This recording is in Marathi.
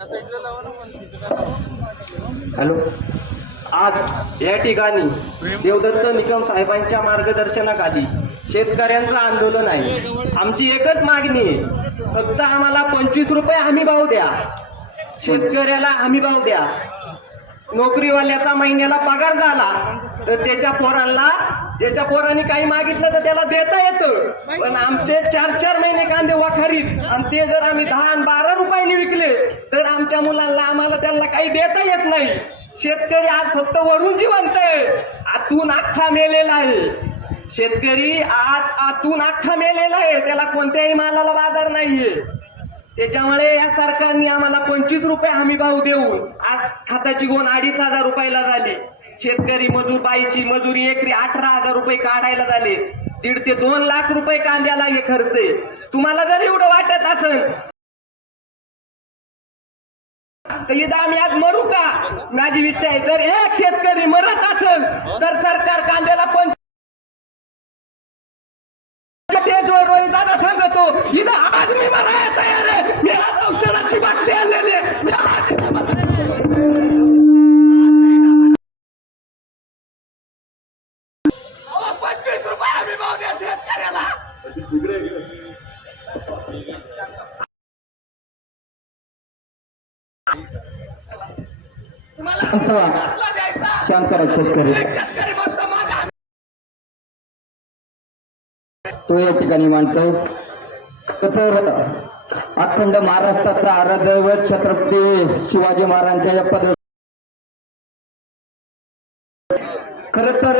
हॅलो, आज या ठिकाणी देवदत्त निकम साहेबांच्या मार्गदर्शनाखाली शेतकऱ्यांचं आंदोलन आहे. आमची एकच मागणी आहे, फक्त आम्हाला 25 रुपये हमी भाव द्या. शेतकऱ्याला हमी भाव द्या. नोकरीवाल्याचा महिन्याला पगार झाला तर त्याच्या पोरांनी काही मागितलं तर त्याला देता येतं. पण आमचे 4-4 महिने कांदे वाखारीत आणि ते जर आम्ही 10 आणि 12 रुपयांनी विकले तर आमच्या मुलांना आम्हाला त्यांना काही देता येत नाही. शेतकरी आज फक्त वरून जिवंत आहे, आतून अख्खा मेलेला आहे. शेतकरी आज आतून अख्खा मेलेला आहे, त्याला कोणत्याही मालाला बाजार नाहीये. त्याच्यामुळे या सरकारने आम्हाला 25 रुपये हमी भाव देऊन आज खताची गोण 2,500 रुपयाला झाली. शेतकरी मजूर बाईची मजुरी एकरी 18,000 रुपये काढायला झाले. 1.5 ते 2 लाख रुपये कांद्याला हे खर्च आहे. तुम्हाला जर एवढं वाटत असेल तर इथं आम्ही आज मरू का? माझी इच्छा आहे, जर एक शेतकरी मरत असेल तर सरकार कांद्याला दादा सांगतो इथं आज मी मरायला तयार आहे. मी आज औषधाची बाटली आणलेली आहे. 25 रुपये हमी भाव द्या शेतकऱ्याला. शांत राहा शेतकरी. तो या ठिकाणी मांडतो. अखंड महाराष्ट्राचा आराध्यदैवत छत्रपती शिवाजी महाराजांच्या पद खर तर